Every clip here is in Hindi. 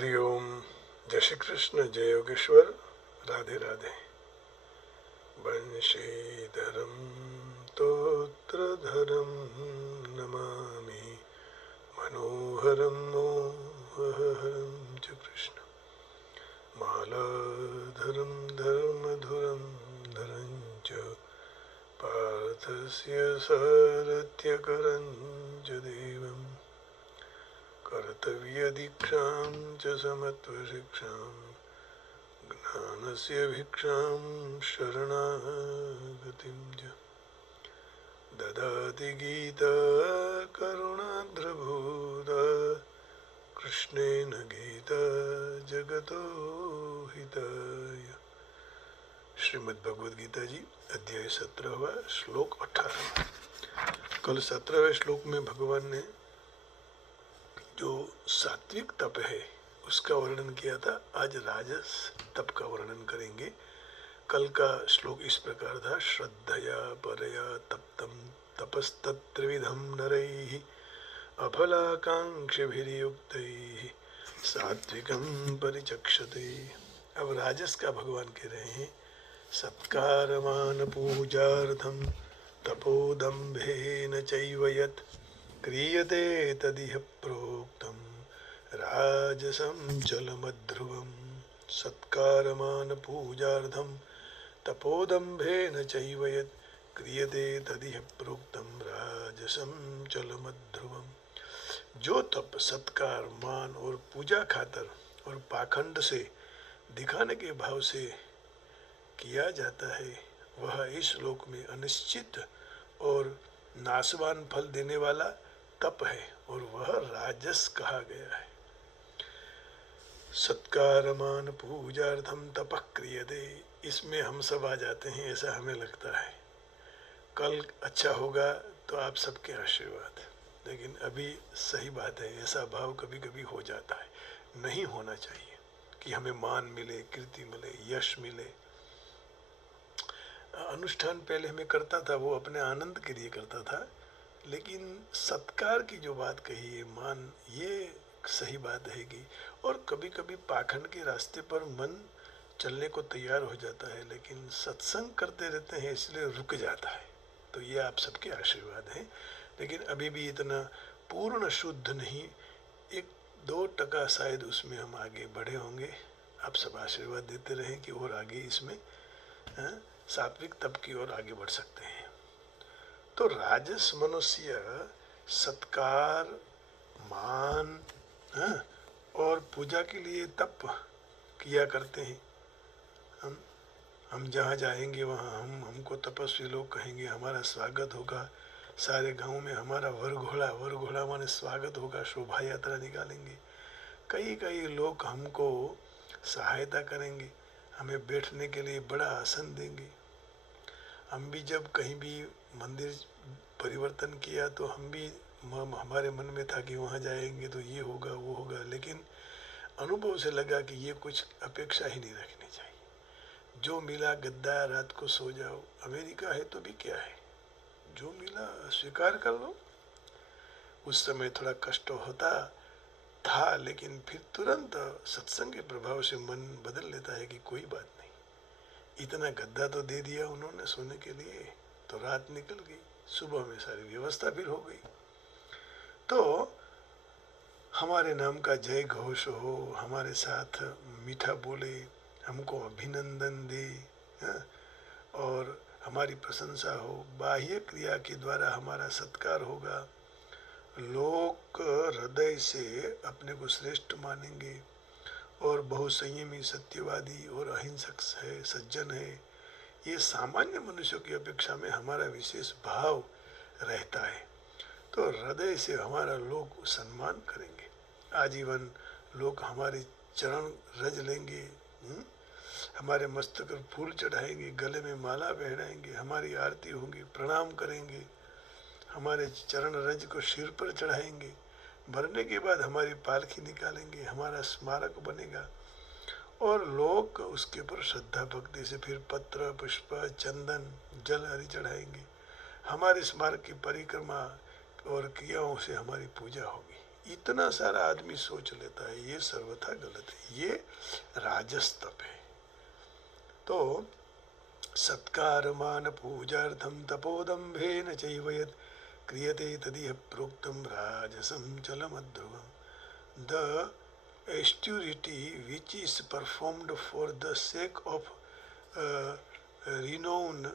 हरिओम। जय श्री कृष्ण, जय योगेश्वर, राधे राधे। वंशीधरम तोत्रधरम नमामि मनोहरम मोहहरम च कृष्ण। मालाधरम धर्मधुरम धरं च पार्थस्य सारथ्यकरं च देवम् कर्तव्यदीक्षां च समत्वशिक्षां ज्ञानस्य भिक्षां शरणागतिं च ददाति गीता करुणाद्रभूता कृष्णेन गीता जगतो हिताय। श्रीमद् भगवद गीता जी अध्याय 17, श्लोक 18। कल 17वें श्लोक में भगवान ने जो सात्विक तप है उसका वर्णन किया था। आज राजस तप का वर्णन करेंगे। कल का श्लोक इस प्रकार था। श्रद्धया परया तप्तम तपस्तत्त्रिविधं नरैः अफलाकांक्षिभिर्युक्तैः सात्विकं परिचक्षते। अब राजस का भगवान कह रहे हैं। सत्कारमान पूजार्थं तपोदम्भेन चैव यत् क्रियते तदिह प्रोक्तं राजसं जलमध्रुवम्। सत्कारमान पूजार्थं तपोदम्भेन चैव यत् क्रियते तदिह प्रोक्तं राजसं जलमध्रुवम्। जो तप सत्कार मान और पूजा खातर और पाखंड से दिखाने के भाव से किया जाता है वह इस लोक में अनिश्चित और नाशवान फल देने वाला तप है और वह राजस कहा गया है। सत्कारमान पूजार्थम तपः क्रियते, इसमें हम सब आ जाते हैं ऐसा हमें लगता है। कल अच्छा होगा तो आप सबके आशीर्वाद, लेकिन अभी सही बात है ऐसा भाव कभी कभी हो जाता है। नहीं होना चाहिए कि हमें मान मिले, कीर्ति मिले, यश मिले। अनुष्ठान पहले मैं करता था वो अपने आनंद के लिए करता था, लेकिन सत्कार की जो बात कही है, मान, ये सही बात है कि और कभी कभी पाखंड के रास्ते पर मन चलने को तैयार हो जाता है, लेकिन सत्संग करते रहते हैं इसलिए रुक जाता है। तो ये आप सबके आशीर्वाद हैं, लेकिन अभी भी इतना पूर्ण शुद्ध नहीं, 1-2% शायद उसमें हम आगे बढ़े होंगे। आप सब आशीर्वाद देते रहें कि और आगे इसमें सात्विक तप की ओर आगे बढ़ सकते हैं। तो राजस मनुष्य सत्कार मान और पूजा के लिए तप किया करते हैं। हम जहाँ जाएंगे वहाँ हमको तपस्वी लोग कहेंगे, हमारा स्वागत होगा। सारे गांव में हमारा वरघोड़ा माने स्वागत होगा, शोभा यात्रा निकालेंगे। कई लोग हमको सहायता करेंगे, हमें बैठने के लिए बड़ा आसन देंगे। हम भी जब कहीं भी मंदिर परिवर्तन किया तो हम भी हमारे मन में था कि वहाँ जाएंगे तो ये होगा वो होगा, लेकिन अनुभव से लगा कि ये कुछ अपेक्षा ही नहीं रखनी चाहिए। जो मिला गद्दा, रात को सो जाओ। अमेरिका है तो भी क्या है, जो मिला स्वीकार कर लो। उस समय थोड़ा कष्ट होता था, लेकिन फिर तुरंत सत्संग के प्रभाव से मन बदल लेता है कि कोई बात नहीं, इतना गद्दा तो दे दिया उन्होंने सोने के लिए, तो रात निकल गई, सुबह में सारी व्यवस्था फिर हो गई। तो हमारे नाम का जय घोष हो, हमारे साथ मीठा बोले, हमको अभिनंदन दे और हमारी प्रशंसा हो, बाह्य क्रिया के द्वारा हमारा सत्कार होगा। लोग हृदय से अपने को श्रेष्ठ मानेंगे और बहुत संयमी, सत्यवादी और अहिंसक है, सज्जन है। ये सामान्य मनुष्यों की अपेक्षा में हमारा विशेष भाव रहता है, तो हृदय से हमारा लोग सम्मान करेंगे। आजीवन लोग हमारे चरण रज लेंगे, हमारे मस्तक पर फूल चढ़ाएंगे, गले में माला पहनाएंगे, हमारी आरती होंगी, प्रणाम करेंगे, हमारे चरण रज को सिर पर चढ़ाएंगे। मरने के बाद हमारी पालकी निकालेंगे, हमारा स्मारक बनेगा और लोग उसके ऊपर श्रद्धा भक्ति से फिर पत्र, पुष्प, चंदन, जल आदि चढ़ाएंगे। हमारे स्मारक की परिक्रमा और क्रियाओं से हमारी पूजा होगी। इतना सारा आदमी सोच लेता है, ये सर्वथा गलत है, ये राजस तप है। तो सत्कार मान पूजार्थम तपोदम्भेन चैव यत् क्रियते तदिह प्रोक्तम राजसं चलमध्रुवम्। The austerity which is performed for the sake of uh, renown,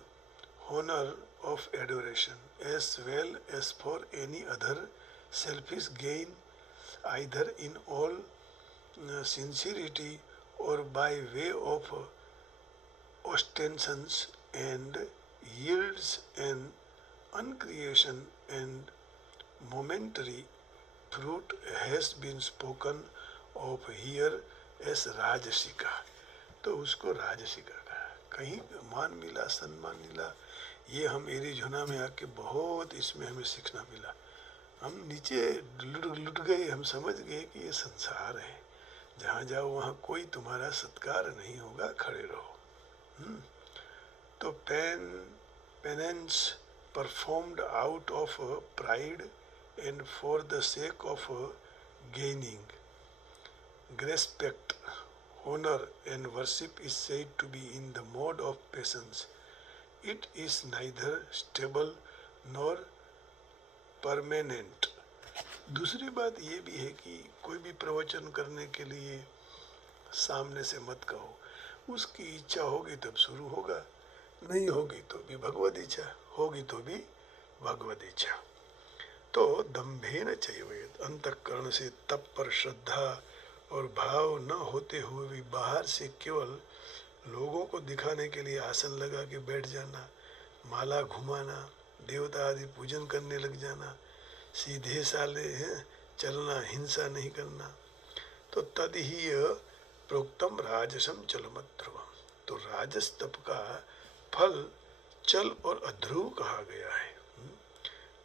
honor, of adoration, as well as for any other selfish gain, either in all sincerity or by way of ostensions, and yields an uncreation and momentary fruit, has been spoken of here as राजसिका। तो उसको राजसिका कहा। कहीं मान मिला, सम्मान मिला, ये हम एरिज़ोना में आके बहुत इसमें हमें सीखना मिला। हम नीचे लुट गए, हम समझ गए कि ये संसार है, जहाँ जाओ वहाँ कोई तुम्हारा सत्कार नहीं होगा, खड़े रहो। तो penance performed out of pride and for the sake of gaining respect, honor, and worship is said to be in the mode of patience. It is neither stable nor permanent. दूसरी बात ये भी है कि कोई भी प्रवचन करने के लिए सामने से मत कहो, उसकी इच्छा होगी तब शुरू होगा, नहीं होगी तो भी भगवद इच्छा, होगी तो भी भगवद इच्छा। तो दम्भेन चैव, अंतःकरण से तप पर श्रद्धा और भाव न होते हुए भी बाहर से केवल लोगों को दिखाने के लिए आसन लगा के बैठ जाना, माला घुमाना, देवता आदि पूजन करने लग जाना, सीधे साले चलना, हिंसा नहीं करना, तो तद ही प्रोक्तम राजसम चलमत ध्रुवम। तो राजस तप का फल चल और अध्रुव कहा गया है।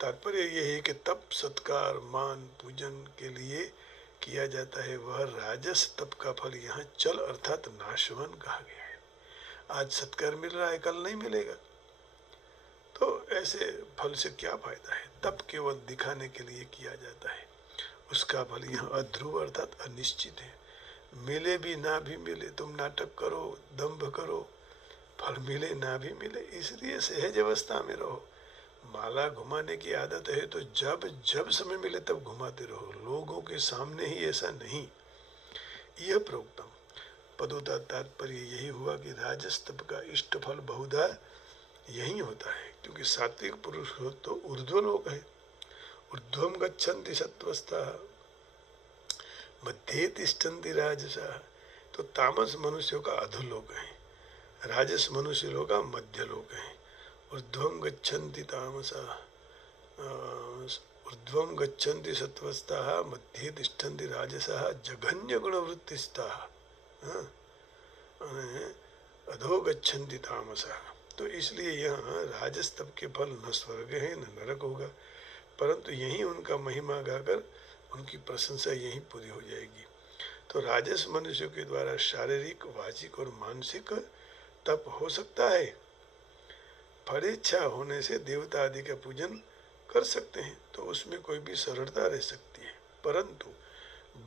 तात्पर्य यह है कि तप सत्कार मान पूजन के लिए किया जाता है, वह राजस तप का फल यहाँ चल अर्थात नाशवान कहा गया है। आज सत्कार मिल रहा है, कल नहीं मिलेगा, तो ऐसे फल से क्या फायदा है। तप केवल दिखाने के लिए किया जाता है, उसका फल यहाँ अध्रुव अर्थात अनिश्चित है। मिले भी ना भी मिले, तुम नाटक करो, दंभ करो, फल मिले ना भी मिले, इसलिए सहज अवस्था में रहो। माला घुमाने की आदत है तो जब जब समय मिले तब घुमाते रहो, लोगों के सामने ही ऐसा नहीं। यह प्रोक्तम पदोता तात्पर्य यही हुआ कि राजस तप का इष्ट फल बहुधा यही होता है, क्योंकि सात्विक पुरुष हो तो ऊर्ध्वलोक है, ऊर्ध्वम गच्छन्ति सत्वस्था मध्ये तिष्ठन्ति राजसा। तो तामस मनुष्यों का अधोलोक है, राजस मनुष्य लोग का मध्य लोक है। ऊर्ध्वं गच्छन्ति तामसा, ऊर्ध्वं गच्छन्ति सत्वस्थाः, मध्ये तिष्ठन्ति राजसाः, जघन्य गुणवृत्तिस्ताः, अधो गच्छन्ति तामसाः। तो इसलिए यहाँ राजस तप के फल न स्वर्ग है न नरक होगा, परंतु यहीं उनका महिमा गाकर उनकी प्रशंसा यहीं पूरी हो जाएगी। तो राजस मनुष्यों के द्वारा शारीरिक, वाचिक और मानसिक तप हो सकता है। फलेच्छा होने से देवता आदि का पूजन कर सकते हैं, तो उसमें कोई भी सरलता रह सकती है, परंतु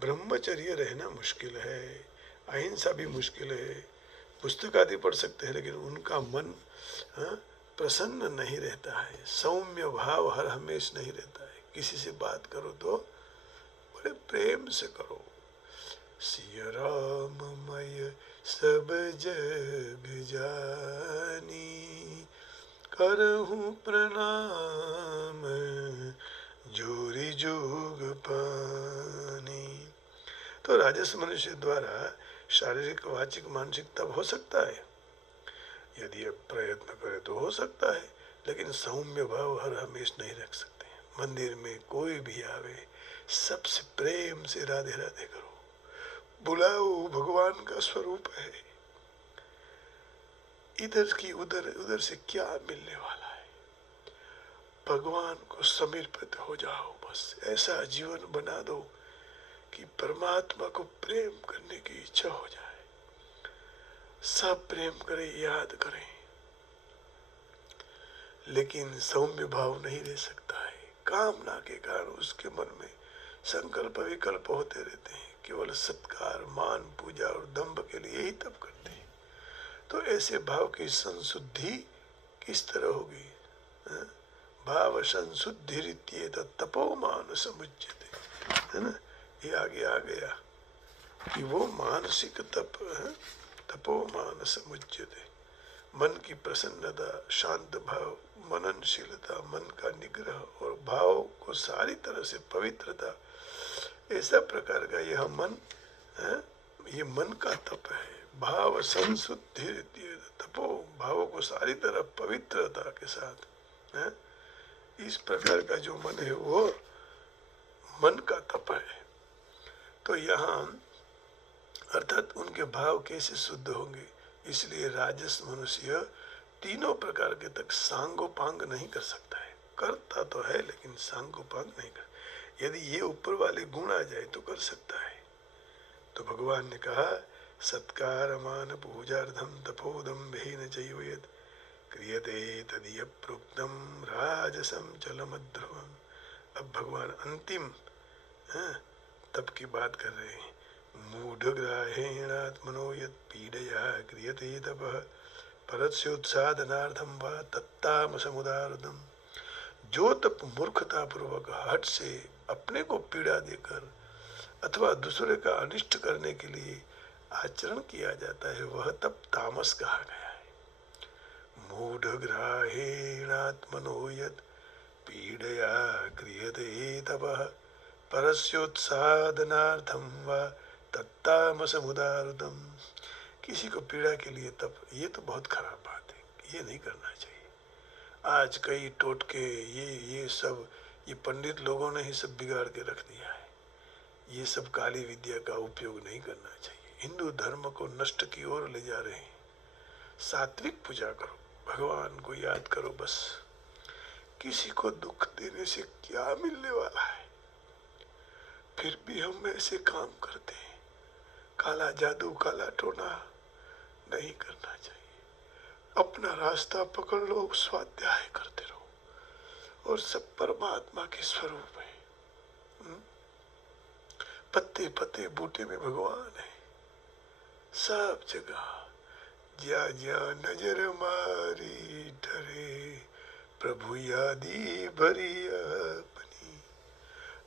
ब्रह्मचर्य रहना मुश्किल है, अहिंसा भी मुश्किल है। पुस्तक आदि पढ़ सकते हैं, लेकिन उनका मन प्रसन्न नहीं रहता है, सौम्य भाव हर हमेश नहीं रहता है। किसी से बात करो तो बड़े प्रेम से करो। सिया राममय सब जग जानी, करहूँ प्रणाम जोरी जोग पानी। तो राजस मनुष्य द्वारा शारीरिक, वाचिक, मानसिक तप हो सकता है, यदि आप प्रयत्न करें तो हो सकता है, लेकिन सौम्य भाव हर हमेश नहीं रख सकते। मंदिर में कोई भी आवे, सबसे प्रेम से राधे राधे करो, बुलाओ, भगवान का स्वरूप है। इधर की उधर, उधर से क्या मिलने वाला है। भगवान को समर्पित हो जाओ, बस ऐसा जीवन बना दो कि परमात्मा को प्रेम करने की इच्छा हो जाए। सब प्रेम करें, याद करें, लेकिन सौम्य भाव नहीं रह सकता है। कामना के कारण उसके मन में संकल्प विकल्प होते रहते हैं, केवल सत्कार, मान, पूजा और दंभ के लिए ही तप करते हैं। तो ऐसे भाव की संशुद्धि किस तरह होगी? भाव संशुद्धि रीत्ये तपो मान समुच्यते, है ना। ये आगे आ गया कि वो मानसिक तप है, तपो मान समुच्यते। मन की प्रसन्नता, शांत भाव, मननशीलता, मन का निग्रह और भाव को सारी तरह से पवित्रता, ऐसा प्रकार का यह मन है, ये मन का तप है। भाव संशुद्धि तपो, भावों को सारी तरह पवित्रता के साथ है, इस प्रकार का जो मन है वो मन का तप है। तो यहाँ अर्थात उनके भाव कैसे शुद्ध होंगे, इसलिए राजस मनुष्य तीनों प्रकार के तक सांगोपांग नहीं कर सकता है। करता तो है लेकिन सांगोपांग नहीं कर। यदि ये ऊपर वाले गुण आ जाए तो कर सकता है। तो भगवान ने कहा सत्कार मान पूजार्थम तपोदम्भेन चैव यत् क्रियते तदीय प्रोक्तम राजसम चलमध्रुवम। अब भगवान अंतिम तप की बात कर रहे हैं। मूढ़ग्राहेणात्मनो यत् पीडया क्रियते तपः परस्योत्साधनार्थम वा तत्तामसमुदारदम। जो तप मूर्खता पूर्वक हठ से अपने को पीड़ा देकर अथवा दूसरे का अनिष्ट करने के लिए आचरण किया जाता है, वह तप तामस कहा गया है। मूढ़ग्राहेणात्मनो यत् पीडया क्रियते तपः परस्योत्साधनार्थम वा तत्तामसमुदारदम। किसी को पीड़ा के लिए तप, ये तो बहुत खराब बात है, ये नहीं करना चाहिए। आज कई टोटके ये सब ये पंडित लोगों ने ही सब बिगाड़ के रख दिया है। ये सब काली विद्या का उपयोग नहीं करना चाहिए। हिंदू धर्म को नष्ट की ओर ले जा रहे हैं। सात्विक पूजा करो, भगवान को याद करो बस। किसी को दुख देने से क्या मिलने वाला है? फिर भी हम ऐसे काम करते हैं। काला जादू, काला टोना नहीं करना चाहिए। अपना रास्ता पकड़ लो, स्वाध्याय करते रहो और सब परमात्मा के स्वरूप है। पत्ते पत्ते बूटे में भगवान है, सब जगह। ज्या ज्या नजर मारी डरे प्रभु यादी भरी अपनी।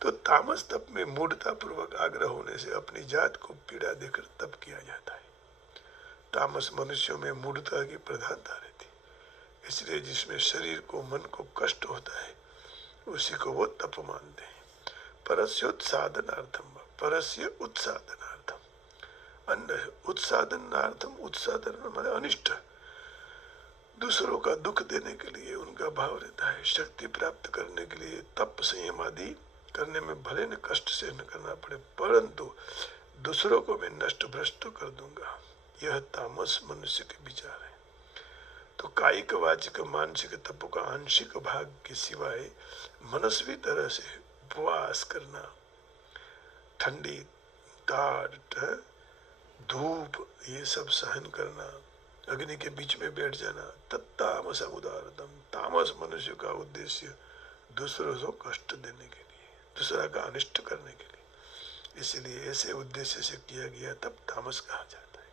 तो तामस तप में मूढ़ता पूर्वक आग्रह होने से अपनी जात को पीड़ा देकर तप किया जाता है। तामस मनुष्यों में मूढ़ता की प्रधानता रहती, इसलिए जिसमें शरीर को, मन को कष्ट होता है उसी को वो तप मानते हैं। परस्योत्साधनार्थम, परस्य उत्साधनार्थम, अन्य उत्साधनार्थम, उत्साधन माने अनिष्ट, दूसरों का दुख देने के लिए उनका भाव रहता है। शक्ति प्राप्त करने के लिए तप संयम आदि करने में भले न कष्ट सहन करना पड़े, परंतु दूसरों को मैं नष्ट भ्रष्ट तो कर दूंगा। यह तामस मनुष्य के विचार है। तो कायिक वाचिक मानसिक तपों का आंशिक भाग के सिवाय मनस्वी तरह से उपवास करना, ठंडी टाट, धूप, ये सब सहन करना, अग्नि के बीच में बैठ जाना, तत्तामस उदारतम। तामस मनुष्य का उद्देश्य दूसरों को कष्ट देने के लिए, दूसरा का अनिष्ट करने के लिए, इसलिए ऐसे उद्देश्य से किया गया तब तामस कहा जाता है।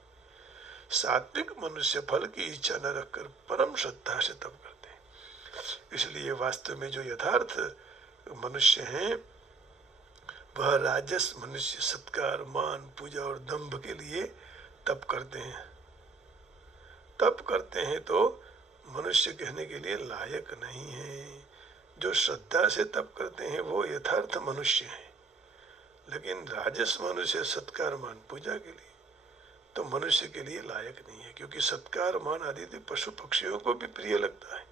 सात्विक मनुष्य फल की इच्छा न रखकर परम श्रद्धा से तप करते हैं। इसलिए वास्तव में जो यथार्थ मनुष्य हैं वह राजस मनुष्य सत्कार, मान, पूजा और दंभ के लिए तप करते हैं। तप करते हैं तो मनुष्य कहने के लिए लायक नहीं है। जो श्रद्धा से तप करते हैं वो यथार्थ मनुष्य हैं। लेकिन राजस मनुष्य सत्कार, मान, पूजा के लिए तो मनुष्य के लिए लायक नहीं है, क्योंकि सत्कार, मान आदि तो पशु पक्षियों को भी प्रिय लगता है,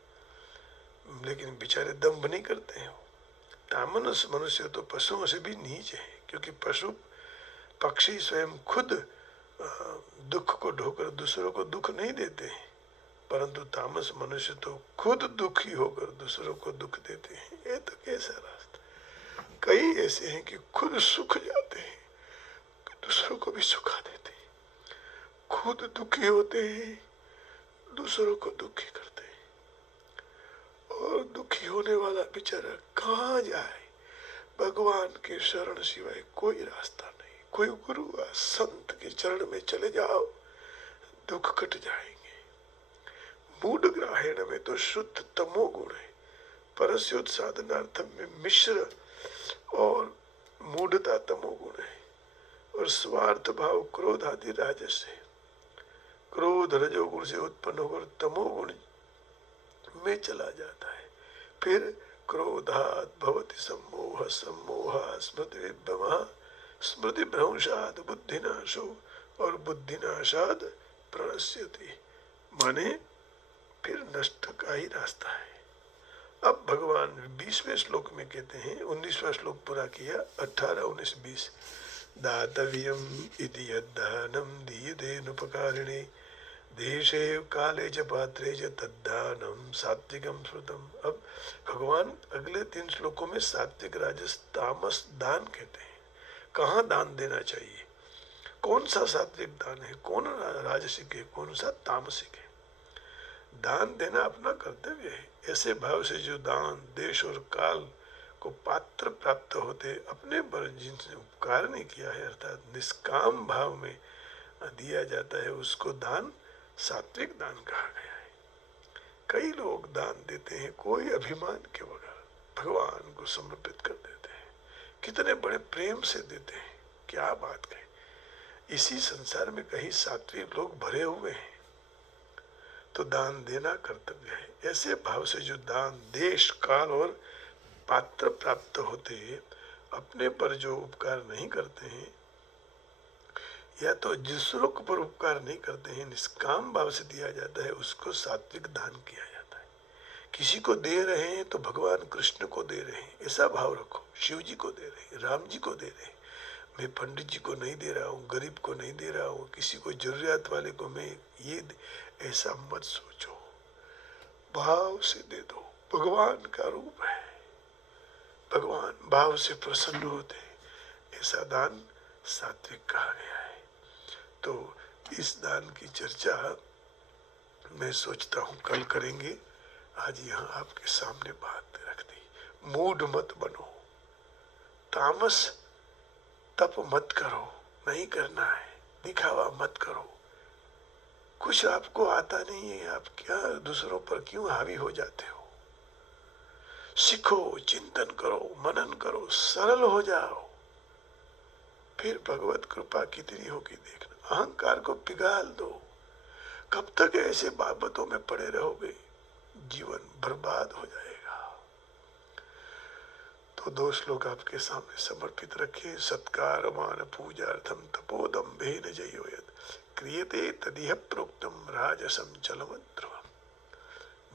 लेकिन बेचारे दंभ नहीं करते हैं। तामस मनुष्य तो पशुओं से भी नीच है, क्योंकि पशु पक्षी स्वयं खुद दुख को ढोकर दूसरों को दुख नहीं देते हैं, परंतु तामस मनुष्य तो खुद दुखी होकर दूसरों को दुख देते हैं। ये तो कैसा रास्ता। कई ऐसे हैं कि खुद सुख जाते हैं, दूसरों को भी सुखा देते हैं, खुद दुखी होते हैं, दूसरों को दुखी करते हैं। और दुखी होने वाला बेचारा कहाँ जाए? भगवान के शरण सिवाय कोई रास्ता नहीं। कोई गुरु व संत के चरण में चले जाओ, दुख कट जाएंगे। मूढ़ ग्राहेण में तो शुद्ध तमोगुण है, परस्योत साधनार्थम में मिश्र और मूढ़ता तमोगुण है, और स्वार्थ भाव क्रोध आदि राजस है। क्रोध रजोगुण से उत्पन्न होकर तमोगुण में चला जाता है। फिर क्रोधात् भवति सम्मोह, सम्मोहात् स्मृति विभ्रमः, स्मृति भ्रंशात् बुद्धिनाशो, और बुद्धिनाशात् प्रणश्यति, माने फिर नष्ट का ही रास्ता है। अब भगवान 20वें श्लोक में कहते हैं, 19वां श्लोक पूरा किया, 18, 19, 20। दातव्यम इति यद्दानं दीयते नुपकारिणे, देशे काले च पात्रे च तद्दानम सात्विकम श्रुतम। अब भगवान अगले 3 श्लोकों में सात्विक, राजस, तामस दान कहते हैं। कहाँ दान देना चाहिए, कौन सा सात्विक दान है, कौन राजसिक है, कौन सा तामसिक है। दान देना अपना कर्तव्य है। ऐसे भाव से जो दान देश और काल को पात्र प्राप्त होते, अपने पर जिनसे उपकार नहीं किया है, अर्थात निष्काम भाव में दिया जाता है, उसको दान सात्विक दान कहा गया है। कई लोग दान देते हैं कोई अभिमान के बगैर, भगवान को समर्पित कर देते हैं, कितने बड़े प्रेम से देते हैं, क्या बात कहें। इसी संसार में कहीं सात्विक लोग भरे हुए हैं, तो दान देना कर्तव्य है। ऐसे भाव से जो दान देश काल और पात्र प्राप्त होते, अपने पर जो उपकार नहीं करते हैं, या तो दूसरों पर उपकार नहीं करते हैं, निष्काम भाव से दिया जाता है, उसको सात्विक दान किया जाता है। किसी को दे रहे हैं तो भगवान कृष्ण को दे रहे हैं, ऐसा भाव रखो। शिव जी को दे रहे हैं, राम जी को दे रहे हैं। मैं पंडित जी को नहीं दे रहा हूँ, गरीब को नहीं दे रहा हूँ, किसी को जरूरियात वाले को मैं ये ऐसा मत सोचो, भाव से दे दो। भगवान का रूप है, भगवान भाव से प्रसन्न होते हैं। ऐसा दान सात्विक कहा गया है। तो इस दान की चर्चा मैं सोचता हूँ कल करेंगे। आज यहाँ आपके सामने बात रख दी। मूढ़ मत बनो, तामस तप मत करो, नहीं करना है। दिखावा मत करो, कुछ आपको आता नहीं है, आप क्या दूसरों पर क्यों हावी हो जाते हो। सीखो, चिंतन करो, मनन करो, सरल हो जाओ, फिर भगवत कृपा कितनी होगी देखना। अहंकार को पिघाल दो। कब तक ऐसे बाबतों में पड़े रहोगे, जीवन बर्बाद हो जाएगा। तो 2 श्लोक आपके सामने समर्पित रखे। सत्कार मान पूजार्थम तपोदम्भेन जयो यत् क्रियते तदिह प्रोक्तम राजसं चलमध्रुवम्।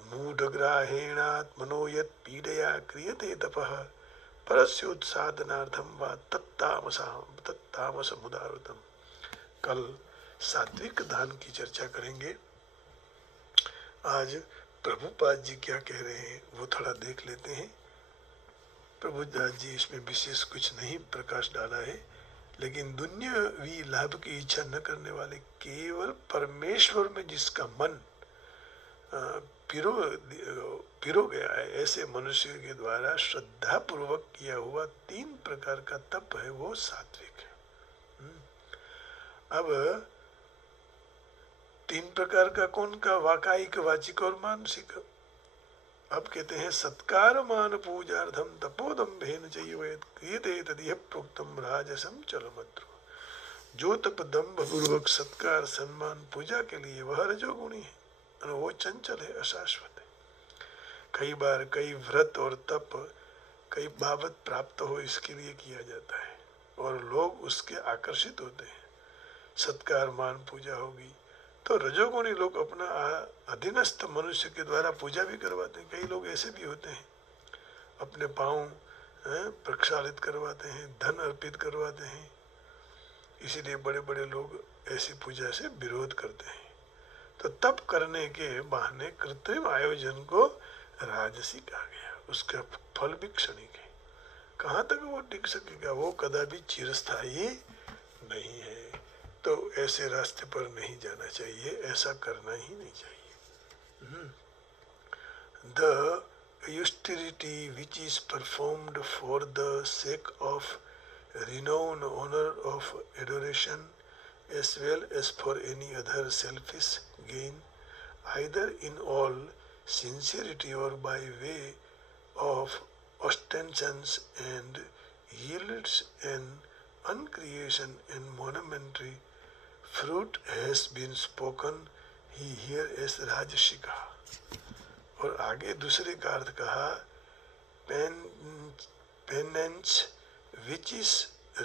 मूढ़ग्राहेणात्मनो यत् पीडया क्रियते तपः परस्योत्साधनार्थम वा तत्तामसमुदारतम। कल सात्विक दान की चर्चा करेंगे। आज प्रभुपाद जी क्या कह रहे हैं वो थोड़ा देख लेते हैं। प्रभुदास जी इसमें विशेष कुछ नहीं प्रकाश डाला है, लेकिन दुनियावी लाभ की इच्छा न करने वाले, केवल परमेश्वर में जिसका मन पिरो गया है, ऐसे मनुष्य के द्वारा श्रद्धा पूर्वक किया हुआ 3 प्रकार का तप है, वो सात्विक है। अब 3 प्रकार का कौन का, वाकायिक, वाचिक और मानसिक। अब कहते हैं सत्कार मान पूजार्थम तपोदम्भेन चैव क्रियते तदिह प्रोक्तम राजसं चलमध्रुवम्। जो तप दम्भ पूर्वक सत्कार सम्मान पूजा के लिए, वह रजोगुणी है और वो चंचल है, अशाश्वत है। कई बार कई व्रत और तप कई बाबत प्राप्त हो इसके लिए किया जाता है, और लोग उसके आकर्षित होते हैं। सत्कार मान पूजा होगी तो रजोगुणी लोग अपना अधीनस्थ मनुष्य के द्वारा पूजा भी करवाते हैं। कई लोग ऐसे भी होते हैं, अपने पांव प्रक्षालित करवाते हैं, धन अर्पित करवाते हैं। इसीलिए बड़े बड़े लोग ऐसी पूजा से विरोध करते हैं। तो तप करने के बहाने कृत्रिम आयोजन को राजसी कहा गया। उसका फल भी क्षणिक है, कहाँ तक वो टिक सकेगा, वो कदापि चिरस्थायी नहीं है। तो ऐसे रास्ते पर नहीं जाना चाहिए, ऐसा करना ही नहीं चाहिए। The austerity which is performed for the sake of renown, honor, of adoration, as well as for any other selfish gain, either in all sincerity or by way of ostensions, and yields an uncreation and monumentary fruit, has been spoken he here as राजसी कहा। और आगे दूसरे का अर्थ कहा penance which is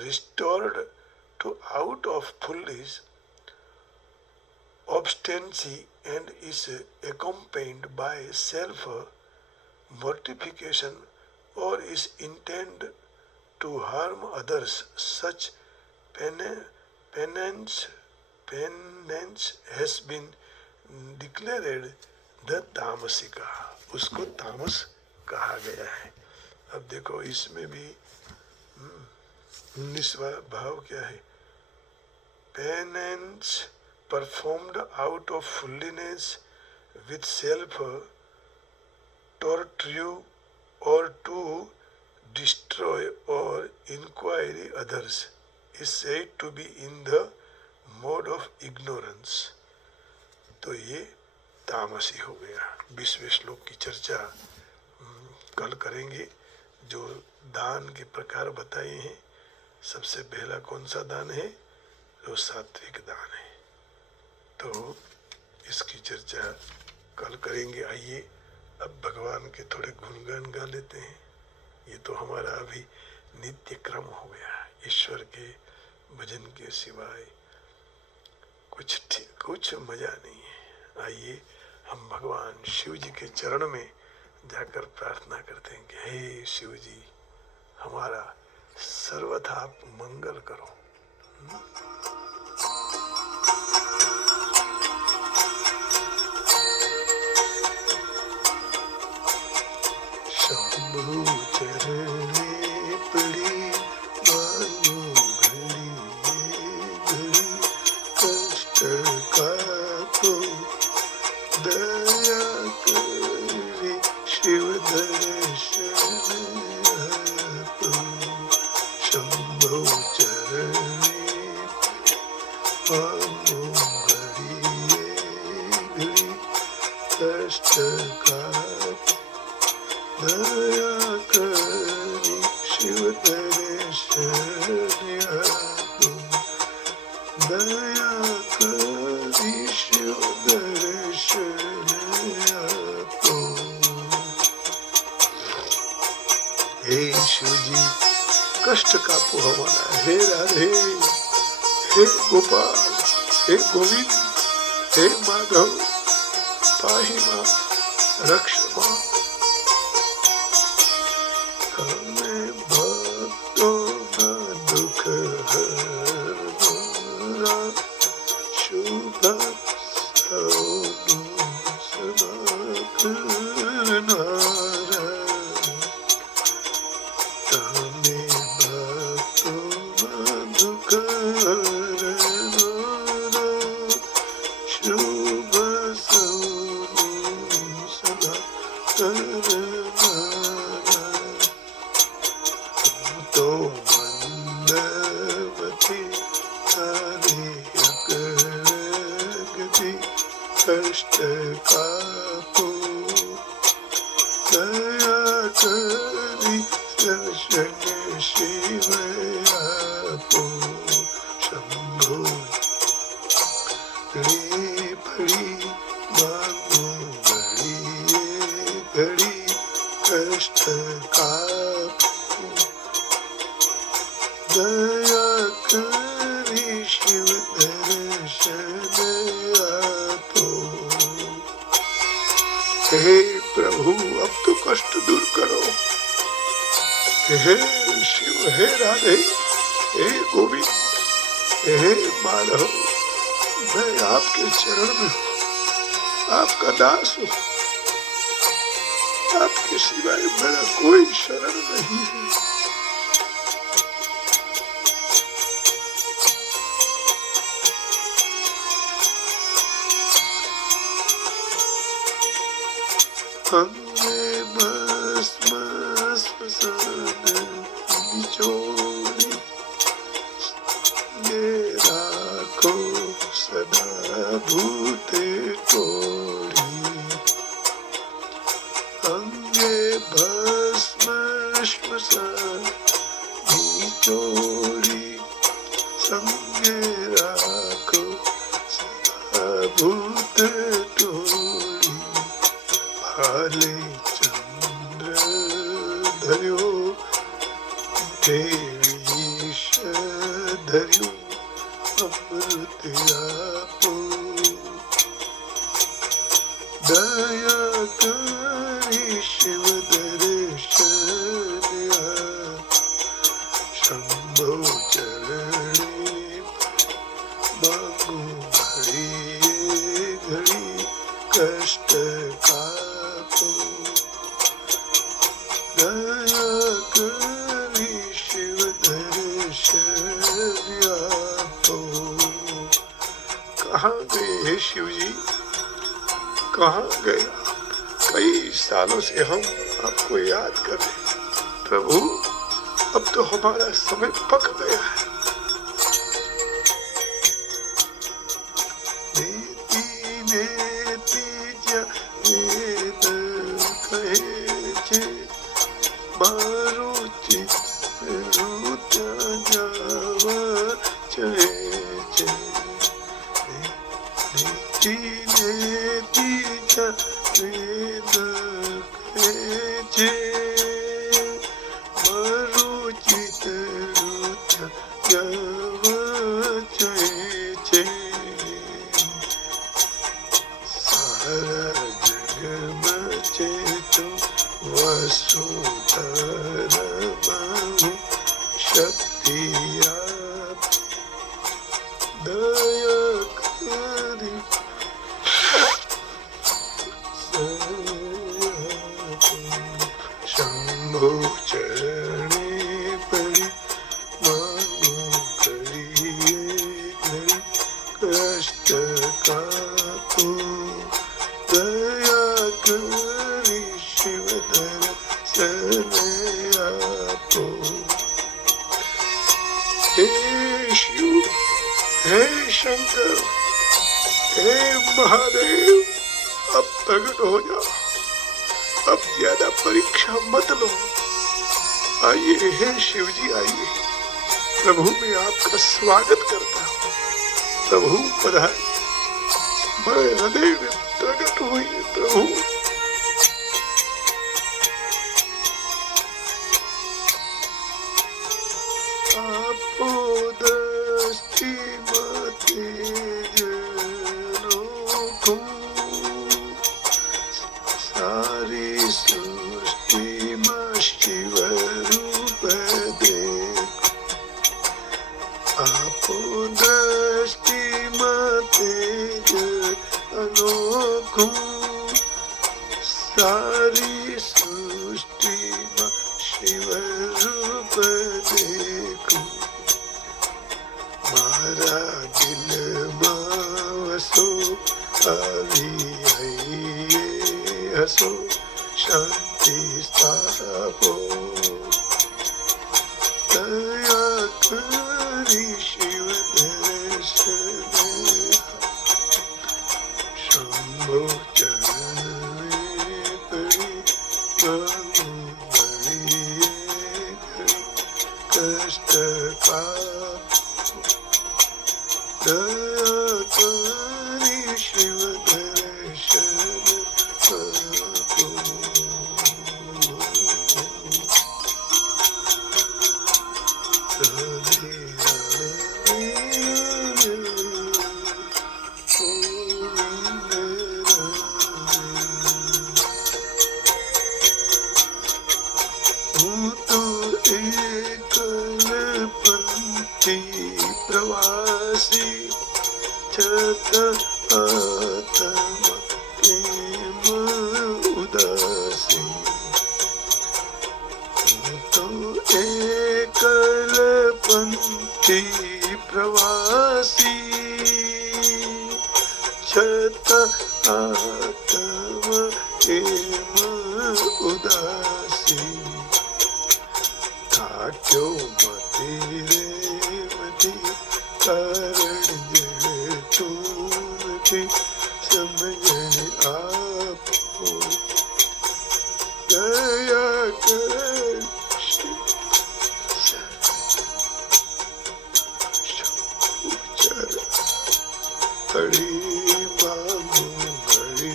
restored to out of foolish obstinacy and is accompanied by self mortification or is intended to harm others, such penance has been declared the तामसिका, उसको तामस कहा गया है। अब देखो इसमें भी 19वां भाव क्या है? Penance performed out of foolishness with self torture और टू डिस्ट्रॉय और injure others is said to be in the mode of ignorance. तो ये तामसी हो गया। 20वें श्लोक की चर्चा कल करेंगे। जो दान के प्रकार बताए हैं, सबसे पहला कौन सा दान है? जो सात्विक दान है। तो इसकी चर्चा कल करेंगे। आइए अब भगवान के थोड़े गुणगान गा लेते हैं। ये तो हमारा अभी नित्य क्रम हो गया। ईश्वर के भजन के सिवाय कुछ मजा नहीं है। आइए हम भगवान शिव जी के चरण में जाकर प्रार्थना करते हैं कि हे शिव जी, हमारा सर्वथा आप मंगल करो। शंभु चरणे पड़ी मानो घड़ी घड़ी कष्ट का तो दया करे शिव दर्शन तो। शंभु चरणे मानो घड़ी घड़ी कष्ट का दया करी शिव दर्शन तो। दया करी शिव दर्शन तो। हे शिव जी, कष्ट कापो हमारा। हे राधे, हे गोपाल, हे गोविंद, हे माधव, पाहि मां, रक्ष मां। हमें भक्तों का दुख हरना, शुभ सदा करना। हमें भक्तों का दुख हरना, शुभ सदा करना। तो मंदमती हरे अकरगति कष्ट कापो दया करी दर्शन शिव आपो। शंभु रे पड़ी मांगो घड़ी घड़ी कष्ट कापो दया करी शिव दर्शन आपो। हे प्रभु, अब तो कष्ट दूर करो। हे शिव, हे राधे, हे गोविंद, हे माधव, मैं आपके चरण में हूँ, आपका दास हूँ। आपके सिवाय मेरा कोई शरण नहीं है। हमें राखो सदा भूते तोड़ी, अंगे भस्म श्मशान चोरी, संगे राखो सदा भूत तोड़ी, भाले चंद्र धर्यो देवीश धर्यो अमृत आपो, दया करी शिव दर्शन शंभो चरणे मांगो घड़ी घड़ी कष्ट कापो, दया करी शिव दर्शन आपो। कहाँ गए हे शिव जी, कहाँ गए आप? कई सालों से हम आपको याद कर रहे हैं प्रभु, अब तो हमारा समय पक गया है। नेति नेति वेद कहे छे, मारो चित रुचा जावा छे छे। नेति नेति वेद कहे छे, मरुचित रुचा जावा छे छे। सारा जग मचे तो वसुधरा शक्ति आप, दया करी शंभो चरणे पड़ी मांगो घड़ी घड़ी कष्ट कापो, दया करी शिव दर्शन आपो। हे शिव, हे शंकर, हे महादेव, अब प्रकट हो जाओ, अब ज्यादा परीक्षा मत लो। आइए हे शिव जी, आइए। प्रभु मैं आपका स्वागत करता हूँ। प्रभु पधार, मैं हृदय में प्रकट हुई प्रभु। आपो दृष्टि मते जनों, सारी सृष्टि में शिव रूप देख, आपो दृष्टि में तेज अनोखू, सारी सृष्टि में शिव रूप देखू। मारा दिल में वसो आवी आइए हसो शांति स्थापो, दया करी शिव दर्शन शंभो चरणे पड़ी मांगो घड़ी घड़ी कष्ट कापो, दया करी शिव दर्शन आपो। राधे राधे गोविंद राधे। हूँ तो एकल पंथी प्रवासी, छत आत्मा प्रेम उदासी। तो एकल पंथी प्रवासी, छत आत्मा प्रेम उदासी। थाक्यो मती रे मती कारण पड़ी मांगू घड़ी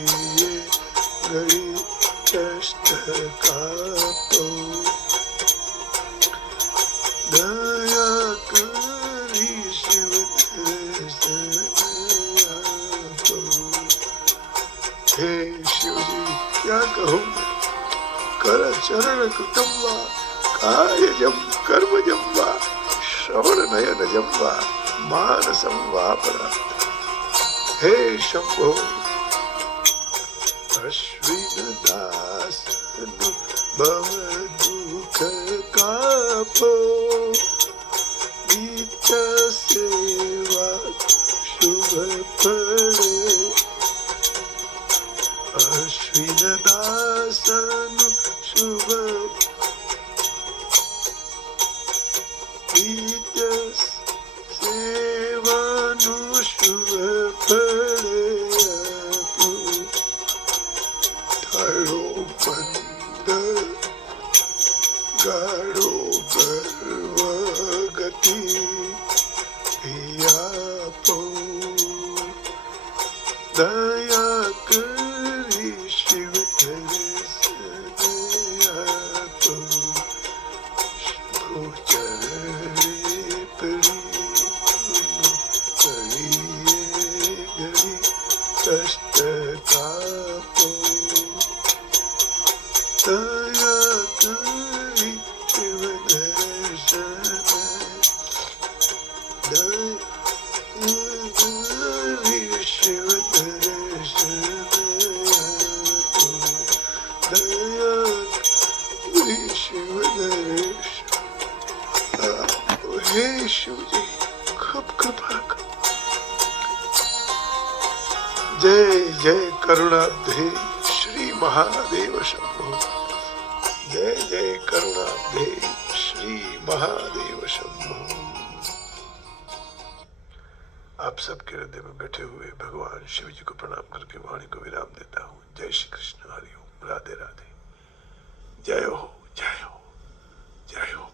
घड़ी कष्ट का तो दया करी शिव दर्शन आपो। हे शिव जी क्या कहूँ कर चरण कृतम वा कायजम कर्मजम वा श्रवण नयनजम वा मानसम वा पराप्त। हे शंभो अश्विन दास भव दुख कापो नित्य सेवा शुभ फले। अश्विन दासनु शुभ नित्य सेवानु शुभ फले आपो। ठाड़ो बंद गाढ़ो गर्व गति आपो। दया करी शिव दर्शन आपो। शंभु चरणे पड़ी घड़ी घड़ी कष्ट कापो। दया करी शिव दर्शन दया शिव दर्शन आपो। दया करी शिव दर्शन आपो। हे शिव जी खूब कृपा करो। जय जय करुणाब्धे श्री महादेव शंभो। जय जय करुणाब्धे श्री महादेव शंभो। आप सबके हृदय में बैठे हुए भगवान शिव जी को प्रणाम करके वाणी को विराम देता हूँ। जय श्री कृष्ण, हरि ओम, राधे राधे। जय हो जय हो जय हो।